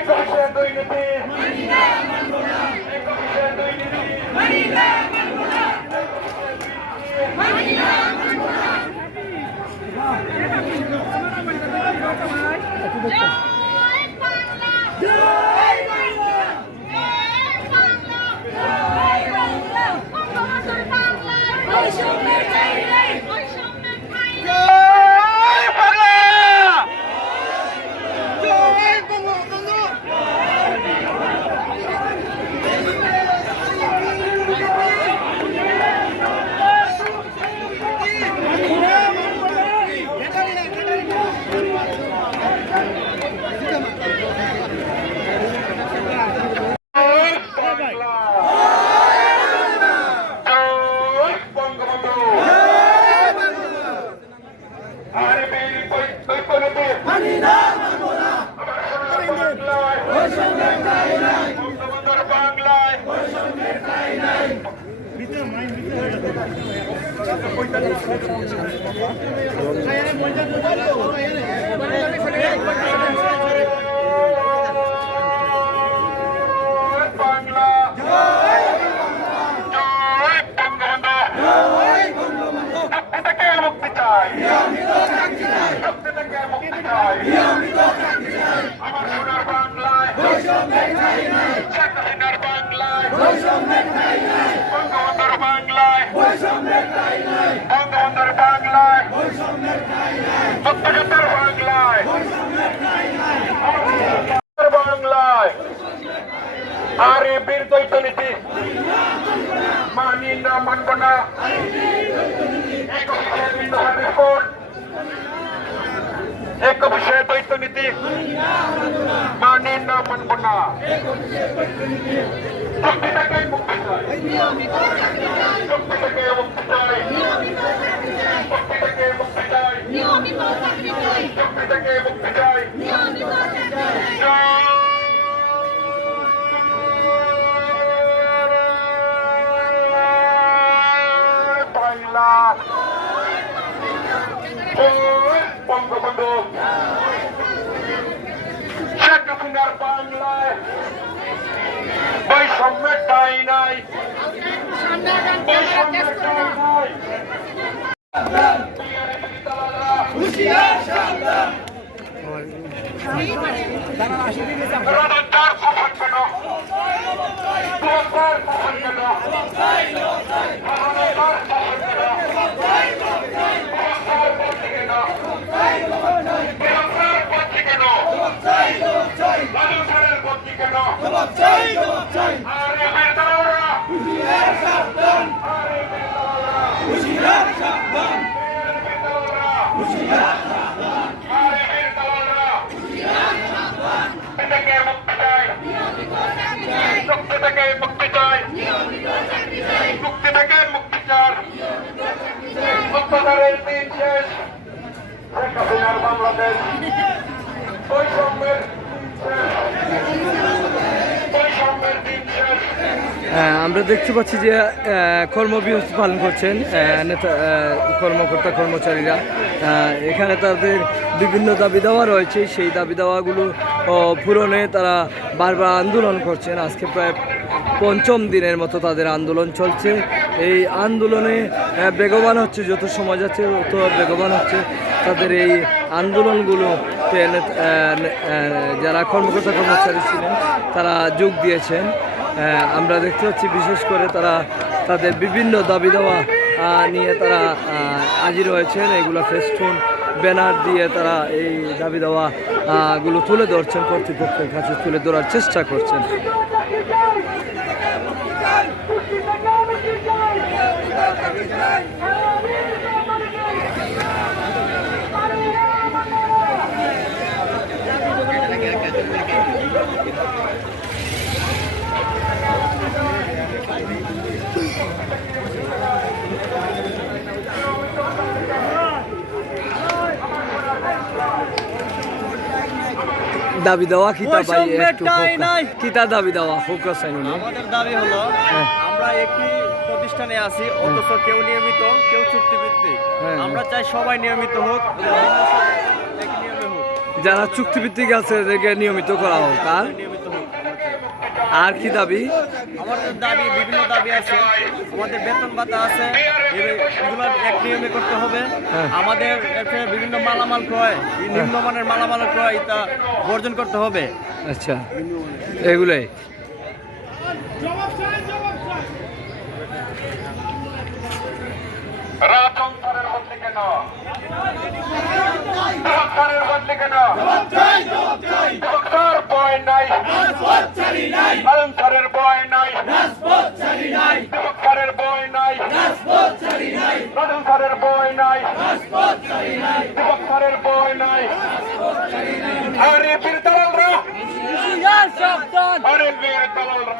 একুশে দুর্নীতি একুশে দুর্নীতি আর এই বীর দ্বৈত নীতি মানি না মানব না। একুশে দ্বৈত নীতি মানি না মানব না। চুক্তি থেকে মুক্তি চাই, চুক্তি থেকে মুক্তি চাই, চুক্তি থেকে মুক্তি চাই, চুক্তি থেকে মুক্তি চাই। বঙ্গবন্ধু শেখ হাসিনার বাংলায় বৈষম্যের ঠাঁই নাই, বৈষম্যের ঠাঁই নাই। রাজার কুফর কেন, কুফর কেন, মুক্তি থেকে মুক্তি চাই, মুক্তি থেকে মুক্তি চাই। অত্যাচারের দিন শেষ, শেখ হাসিনার বাংলাদেশ বৈষম্যের দিন শেষ। আমরা দেখতে পাচ্ছি যে কর্মবিরতি পালন করছেন নেতা কর্মকর্তা কর্মচারীরা। এখানে তাদের বিভিন্ন দাবি দাওয়া রয়েছে, সেই দাবি দাওয়াগুলো পূরণে তারা বারবার আন্দোলন করছেন। আজকে প্রায় পঞ্চম দিনের মতো তাদের আন্দোলন চলছে। এই আন্দোলনে বেগবান হচ্ছে, যত সময় যাচ্ছে তত বেগবান হচ্ছে তাদের এই আন্দোলনগুলো। যারা কর্মকর্তা কর্মচারী ছিলেন তারা যোগ দিয়েছেন। আমরা দেখতে পাচ্ছি বিশেষ করে তারা তাদের বিভিন্ন দাবি দাওয়া নিয়ে তারা হাজির হয়েছেন। এগুলো ফেস্টুন ব্যানার দিয়ে তারা এই দাবি দাওয়াগুলো তুলে ধরছেন, কর্তৃপক্ষের কাছে তুলে ধরার চেষ্টা করছেন। দাবি দেওয়া কিতা ভাই, একটু কিতা দাবি দেওয়া ফোকাস আইনি। আমাদের দাবি হলো আমরা একটি প্রতিষ্ঠানে আছি, অথচ কেউ নিয়মিত কেউ চুক্তিভিত্তিক। আমরা চাই সবাই নিয়মিত হোক, একই নিয়মে হোক। যারা চুক্তিভিত্তিক আছে এদেরকে নিয়মিত করা হোক। আর নিয়মিত হোক। আর কি দাবি? আমাদের দাবি বিভিন্ন দাবি আছে, আমাদের বেতন ভাতা আছে, এগুলো এক নিয়মে করতে হবে। হ্যাঁ। আমাদের এখানে বিভিন্ন মালামাল ক্রয়, নিম্নমানের মালামাল ক্রয় তা বর্জন করতে হবে। আচ্ছা, এগুলাই। রাজন স্যারের বদলে কেন? স্যারের বদলে কেন? স্যার বয় নাই, আলম স্যারের বয় নাই, স্যারের বয় নাই, রাজন স্যারের বয় নাই, স্যারের বয় নাই। আরে বীর দালালরা, আরে বীর দালালরা,